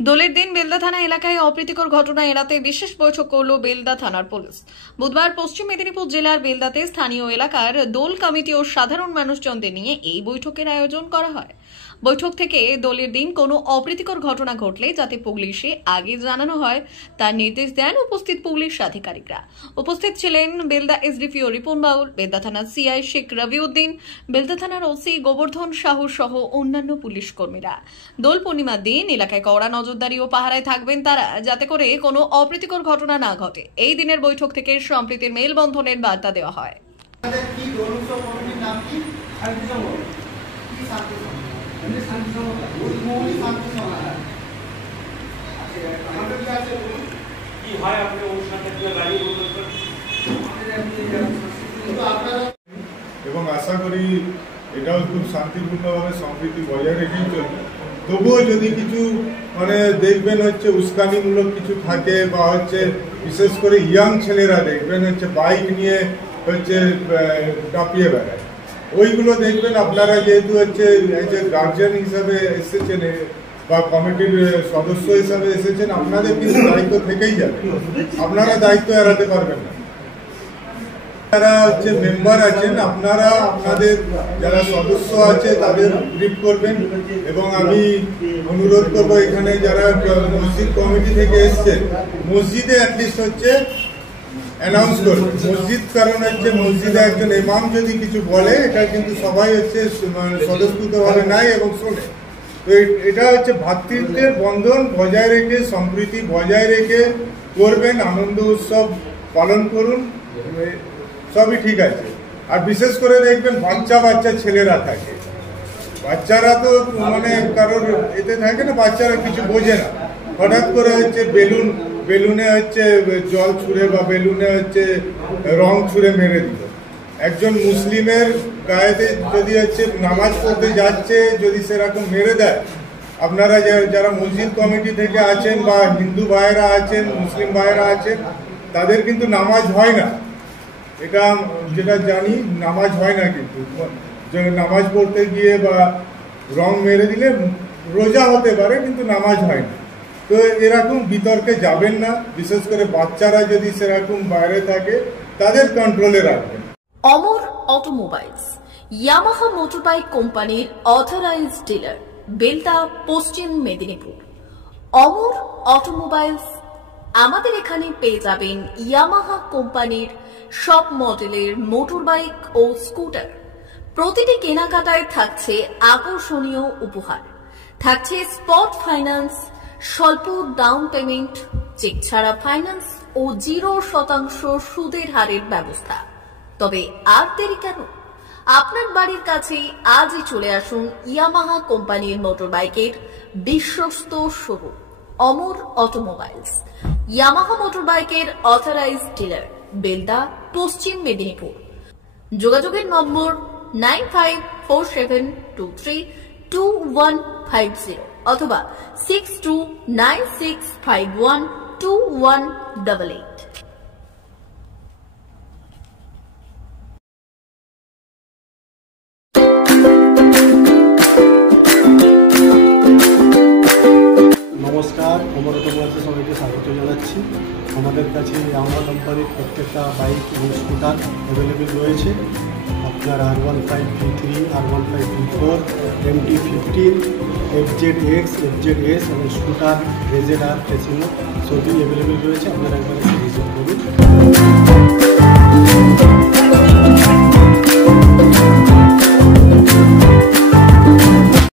দোলের দিন বেলদা থানা এলাকায় অপ্রীতিকর ঘটনা এড়াতে বিশেষ বৈঠক করল বেলদা থানার পুলিশ। বুধবার পশ্চিম মেদিনীপুর জেলার বেলদাতে স্থানীয় এলাকার দোল কমিটি ও সাধারণ মানুষজনদের নিয়ে এই বৈঠকের আয়োজন করা হয়। বৈঠক থেকে দোলের দিন কোনো অপ্রীতিকর ঘটনা ঘটলে যাতে পুলিশে আগে জানানো হয় তার নির্দেশ দেন উপস্থিত পুলিশ আধিকারিকরা। উপস্থিত ছিলেন বেলদা এসডিপিও রিপন বাউল, বেলদা থানার সিআই শেখ রবিউদ্দিন, বেলদা থানার ওসি গোবর্ধন সাহু সহ অন্যান্য পুলিশ কর্মীরা। দোল পূর্ণিমার দিন এলাকায় কড়া নজরদারি ও পাহারায় থাকবেন তারা, যাতে করে কোনো অপ্রীতিকর ঘটনা না ঘটে। এই দিনের বৈঠক থেকে সম্প্রীতির মেলবন্ধনের বার্তা দেওয়া হয়। এবং আশা করি এটাও খুব শান্তিপূর্ণভাবে সম্প্রীতি বজায় রেখেই চলবে। তবুও যদি কিছু দেখবেন উস্কানিমূলক কিছু থাকে বা বিশেষ করে ইয়াং ছেলেরা দেখবেন বাইক নিয়ে কাঁপিয়ে বেড়ায়, ওইগুলো দেখবেন আপনারা যেহেতু গার্জিয়ান হিসাবে এসেছেন বা কমিটির সদস্য হিসাবে এসেছেন, আপনাদের কিন্তু দায়িত্ব থেকেই যাবে, আপনারা দায়িত্ব এড়াতে পারবেন না। যারা মেম্বার আছেন আপনারা আপনাদের যারা সদস্য আছে তাদের ব্রিফ করবেন, এবং আমি অনুরোধ করবো এখানে যারা মসজিদ কমিটি থেকে এসছেন মসজিদে অ্যাটলিস্ট অ্যানাউন্স করবেন মসজিদ, কারণ মসজিদে একজন ইমাম যদি কিছু বলে এটা কিন্তু সবাই স্বতঃস্ফূর্তভাবে নেয় এবং শোনে। তো এটা ভ্রাতৃত্বের বন্ধন বজায় রেখে সম্প্রীতি বজায় রেখে করবেন, আনন্দ উৎসব পালন করুন, সবই ঠিক আছে। আর বিশেষ করে দেখবেন বাচ্চা ছেলেরা থাকে, বাচ্চারা তো কারোর এতে থাকে না, বাচ্চারা কিছু বোঝে না, হঠাৎ করে বেলুনে জল ছুঁড়ে বা বেলুনে রং ছুঁড়ে মেরে দিল। একজন মুসলিমের গায়েতে যদি নামাজ পড়তে যাচ্ছে যদি সেরকম মেরে দেয়, আপনারা যারা মসজিদ কমিটি থেকে আছেন বা হিন্দু ভাইয়েরা আছেন, মুসলিম ভাইয়েরা আছেন, তাদের কিন্তু নামাজ হয় না, এটা যেটা জানি নামাজ হয় না। কিন্তু নামাজ পড়তে গিয়ে বা রং মেরে দিলে রোজা হতে পারে কিন্তু নামাজ হয় না। তো এরকম বিতর্কে যাবেন না, বিশেষ করে বাচ্চারা যদি সেরকম বাইরে থাকে তাদের কন্ট্রোলে রাখবেন। অমর অটোমোবাইলস ইয়ামাহা মোটরবাইক কোম্পানির অথরাইজড ডিলার, বেলদা, পশ্চিম মেদিনীপুর। অমর অটোমোবাইলস আমাদের এখানে পেয়ে যাবেন ইয়ামাহা কোম্পানির সব মডেলের মোটরবাইক ও স্কুটার। প্রতিটি কেনাকাটায় থাকছে আকর্ষণীয় উপহার, থাকছে স্পট ফাইন্যান্স, স্বল্প ডাউন পেমেন্ট, চেক ছাড়া ফাইন্যান্স ও 0% সুদের হারের ব্যবস্থা। তবে আর দেরি কেন? আপনার বাড়ির কাছেই আজই চলে আসুন ইয়ামাহা কোম্পানির মোটরবাইকের বিশ্বস্ত শোরুম অমর অটোমোবাইলস, ইয়ামাহা মোটরবাইকের অথরাইজড ডিলার, বেলদা, পশ্চিম মেদিনীপুর। যোগাযোগের নম্বর 9547232150 অথবা 6296512188। নমস্কার, অমর অটোমোবাইলসে সবাইকে স্বাগত জানাচ্ছি। আমাদের কাছে ইয়ামাহা কোম্পানির প্রত্যেকটা বাইক এবং স্কুটার অ্যাভেলেবেল রয়েছে। আপনার R15V3, R15V4, MT15, FZX, FZS এবং স্কুটার RZR, ফেসিনো সবই অ্যাভেলেবেল রয়েছে। আপনারা একবার ভিজিট করুন।